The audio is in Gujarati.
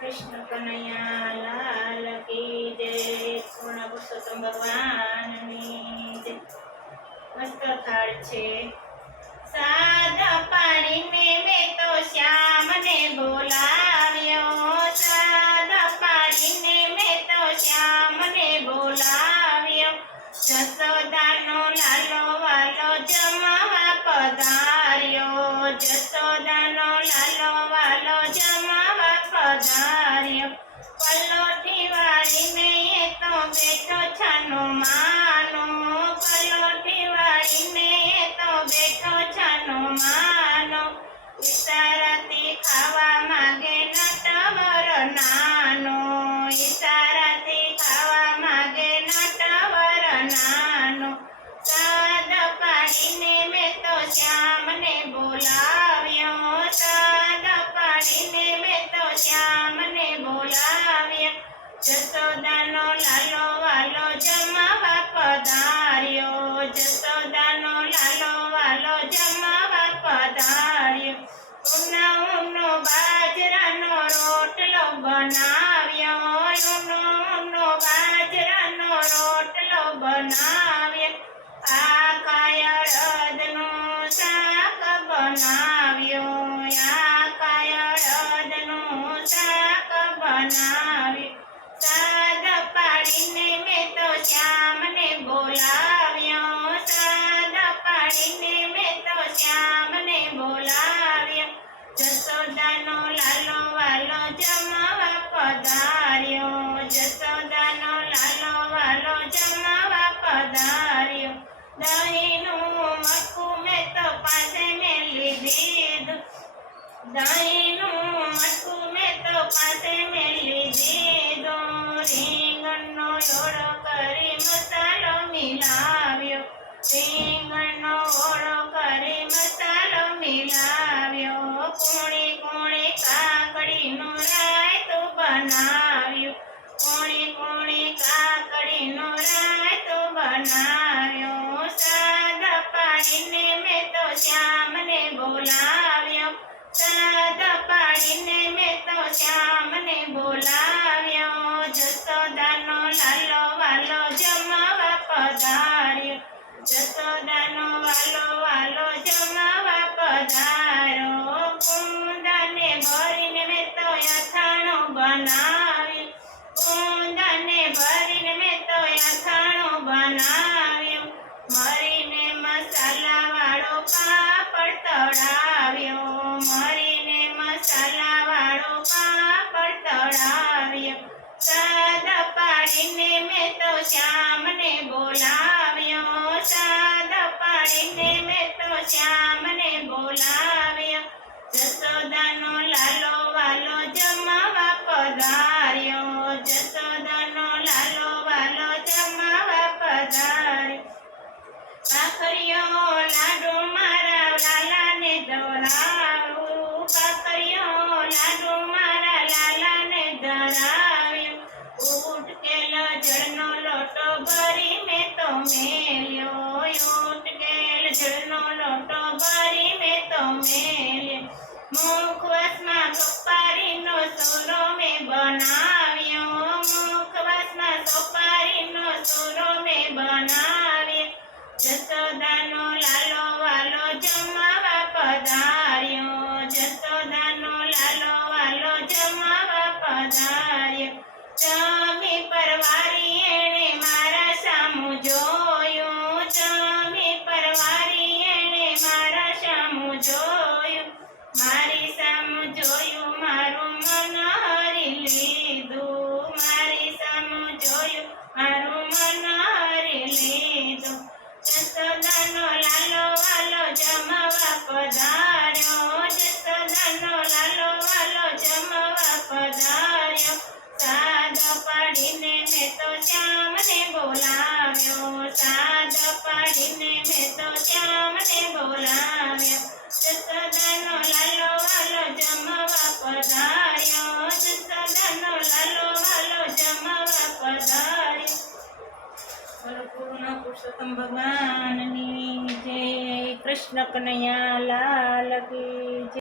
कृष्ण कन्हैया लाल की जय। पूर्ण पुरुषोत्तम भगवाननी जय। मस्त थाળ છે સાદા પાણીને મેં તો શ્યામને બોલાવ્યો, સાદા પાણીને મેં તો શ્યામને બોલાવ્યો, જસોદાનો લાલો વાલો જમવા પધાર્યો, જસોદાનો લાલો વાલો જમવા પધાર્યો, પલોઠી વાળીને એ તો બેઠો છાનો માનો, પલોઠી વાળીને એ તો બેઠો છાનો માનો, ઈશારાથી ખાવા માંગે નટવર નાનો, ઈશારાથી ખાવા માંગે નટવર નાનો, સાદ પાડીને મેં તો શ્યામને બોલાવ્યો, સાદ પાડીને મેં તો શ્યામને બોલાવ્યો, જસોદાનો લાલો વાલો જમવા પધાર્યો, જસોદાનો લાલો વાલો જમવા પધાર્યો, ઉનો બાજરાનો રોટલો બનાવ્યો, ઉનો બાજરાનો રોટલો બનાવ્યો, આખા અડદનું શાક બનાવ્યો, આખા અડદનું શાક બનાવ્યું, સાદ પાડીને મેં તો શ્યામને બોલાવ્યો, સાદ પાડીને મેં તો શ્યામને બોલાવ્યો, જસોદાનો લાલો વાલો જમવા પધાર્યો, જસોદાનો લાલો વાલો જમવા પધાર્યો, દહીંનું મટકું મેં તો પાસે મેલી દીધું, દહીંનું મટકું મેં તો પાસે મેલી દીધું, રીંગણનો ઓળો કરી મસાલો મિલાવ્યો, રીંગણનો ઓળો કરી મસાલો મિલાવ્યો, કૂણી કૂણી કાકડીનું રાયતું બનાવ્યું, કૂણી કૂણી કાકડીનું રાયતું બનાવ્યો, સાદ પાડીને મેં તો શ્યામને બોલાવ્યો, સાદ પાડીને મેં તો શ્યામને બોલાવ્યો, જસોદાનો લાલો વાલો જમવા પધાર્યો, જસોદાનો વાલો વાલો જમવા પધાર્યો, કુંદને ભરીને મેં તો અથાણું બનાવ્યું, કુંદને ભરીને મેં તો અથાણું બનાવ્યું, મરીને મસાલા વાળો પાપડ તળાવ્યો, મરીને મસાલા વાળો પાપડ તળાવ્યો, સાદ પાડીને મેં તો શ્યામને બોલાવ્યો, સાદ પાડીને મેં તો શ્યામને બોલાવ્યો, જસોદાનો લાલો વાલો જમવા પધાર્યો, જસોદાનો લાલો વાલો જમવા પધાર્યો, કાકરીઓ લાડુ મારા લાલાને ધરાવું, કાકરીઓ લાડુ મારા લાલાને ધરાવ્યું, ઉટકેલ જળનો લોટો ભરી મેં તો મેલ્યો, ઉટકેલ જળનો લોટો ભરી મેં તો મેલ્યો, મુખવાસમાં સોપારીનો સૂરો મેં બનાવ્યો, મુખવાસમાં સોપારીનો સૂરો મેં બનાવ્યો, જસોદાનો લાલો વાલો જમવા પધાર્યો, જસોદાનો લાલો વાલો જમવા પધાર્યો, જમી પરવારી એણે મારા સામું જોયું, જમી પરવારી એણે મારા સામું જોયું, મારી સામું જોયું મારું મન હરી લીધું, મારી સામું જોયું મારું મન હરી લીધું, જસોદાનો લાલો વાલો જમવા પધાર્યો, જસોદાનો લાલો વાલો જમવા પધાર્યો, સાદ પાડીને મેં તો શ્યામને બોલાવ્યો, સાદ પાડીને મેં તો શ્યામને બોલાવ્યો, જસોદાનો લાલો વાલો જમવા પધાર્યો, જસોદાનો લાલો વાલો જમવા પધાર્યો, પૂર્ણ પુરુષોત્તમ ભગવાનની જય। કૃષ્ણ કનૈયા લાલ કી જય।